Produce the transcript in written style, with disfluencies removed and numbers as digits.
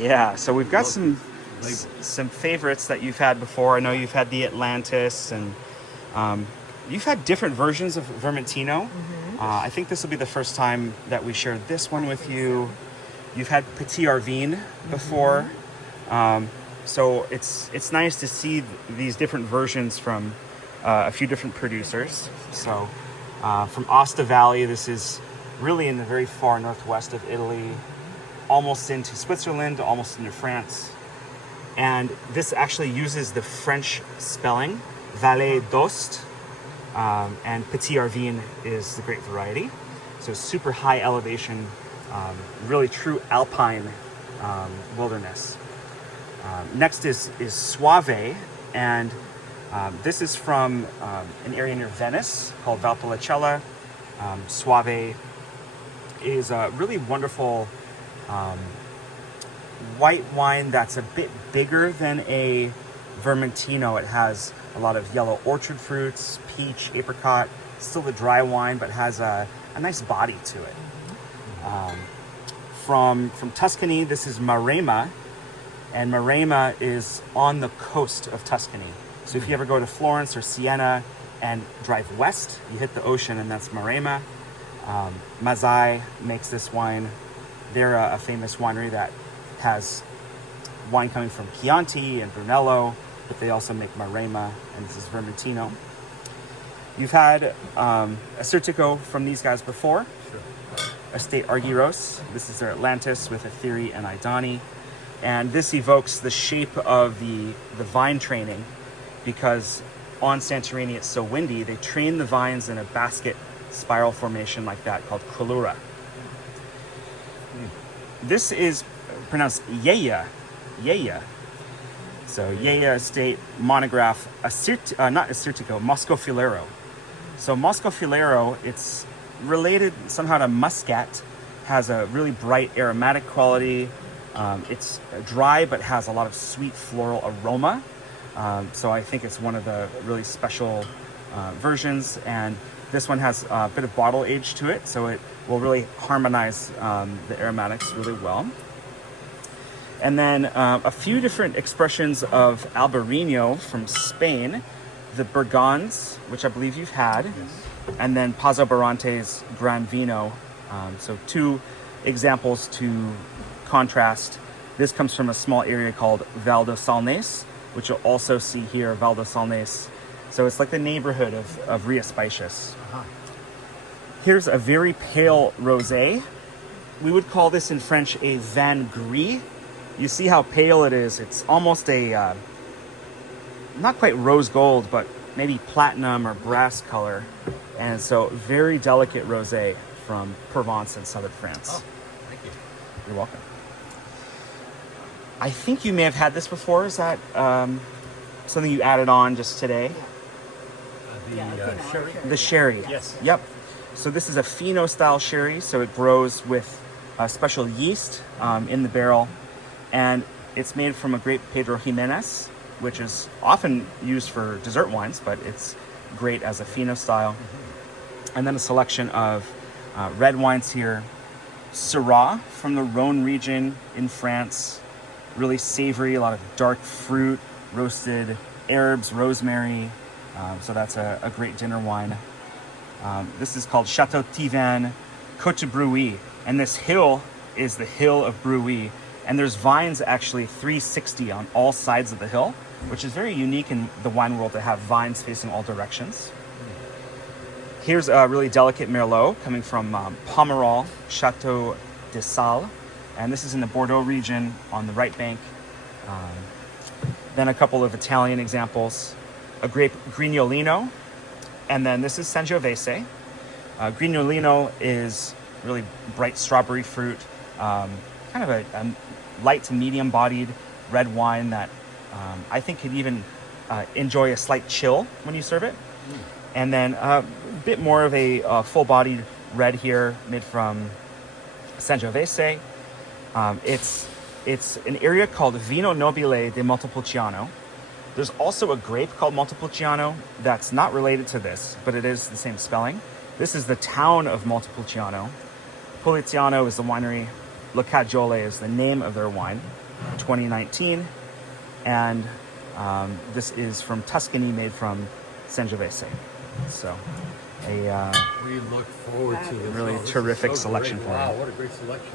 Yeah, so we've got some favorites that you've had before. I know you've had the Atlantis, and you've had different versions of Vermentino. I think this will be the first time that we shared this one with you. You've had Petit Arvine before. So it's nice to see these different versions from a few different producers. So from Aosta Valley, this is really in the very far northwest of Italy, almost into Switzerland, almost into France. And this actually uses the French spelling, Vallée d'Aosta, and Petit Arvine is the great variety. So super high elevation, really true alpine wilderness. Next is Soave, and this is from an area near Venice called Valpolicella. Soave is a really wonderful white wine that's a bit bigger than a Vermentino. It has a lot of yellow orchard fruits, peach, apricot, still a dry wine, but has a nice body to it. From Tuscany, this is Maremma, and Maremma is on the coast of Tuscany. So if you ever go to Florence or Siena and drive west, you hit the ocean, and that's Maremma. Mazzei makes this wine. They're a famous winery that has wine coming from Chianti and Brunello, but they also make Maremma, and this is Vermentino. You've had Assyrtiko from these guys before. Sure. Estate Argyros. This is their Atlantis with Aetheri and Idani. And this evokes the shape of the vine training, because on Santorini it's so windy, they train the vines in a basket spiral formation like that called colura. This is pronounced Yeya. So Yeya Estate Monograph, not Assyrtiko, Moscofilero. So Moscofilero, it's related somehow to Muscat, has a really bright aromatic quality. It's dry but has a lot of sweet floral aroma. So I think it's one of the really special versions, and this one has a bit of bottle age to it, so it will really harmonize the aromatics really well. And then a few different expressions of Albarino from Spain, the Burgondes, which I believe you've had, yes. And then Pazo Barante's Gran Vino. So two examples to contrast. This comes from a small area called Val do Salnes, which you'll also see here, Val do Salnes. So it's like the neighborhood of Ria Spicius. Uh-huh. Here's a very pale rosé. We would call this in French a vin gris. You see how pale it is. It's almost a, not quite rose gold, but maybe platinum or brass color. And so very delicate rosé from Provence in southern France. Oh, thank you. You're welcome. I think you may have had this before. Is that something you added on just today? Sherry? The sherry. Yes. Yep. So this is a Fino style sherry. So it grows with a special yeast in the barrel. And it's made from a grape Pedro Jimenez, which is often used for dessert wines, but it's great as a Fino style. Mm-hmm. And then a selection of red wines here. Syrah from the Rhone region in France. Really savory, a lot of dark fruit, roasted herbs, rosemary. So that's a great dinner wine. This is called Chateau Thivan Côte Bruy. And this hill is the hill of Bruy. And there's vines actually 360 on all sides of the hill, which is very unique in the wine world to have vines facing all directions. Here's a really delicate Merlot coming from Pomerol, Chateau de Sales. And this is in the Bordeaux region on the right bank. Then a couple of Italian examples. A grape Grignolino. And then this is Sangiovese. Grignolino is really bright strawberry fruit. Kind of a light to medium bodied red wine that I think could even enjoy a slight chill when you serve it. And then a bit more of a full bodied red here made from Sangiovese. It's an area called Vino Nobile di Montepulciano. There's also a grape called Montepulciano that's not related to this, but it is the same spelling. This is the town of Montepulciano. Poliziano is the winery. La Cagiole is the name of their wine. 2019. And this is from Tuscany, made from Sangiovese. So we look forward to this. really terrific selection for you. Wow, what a great selection.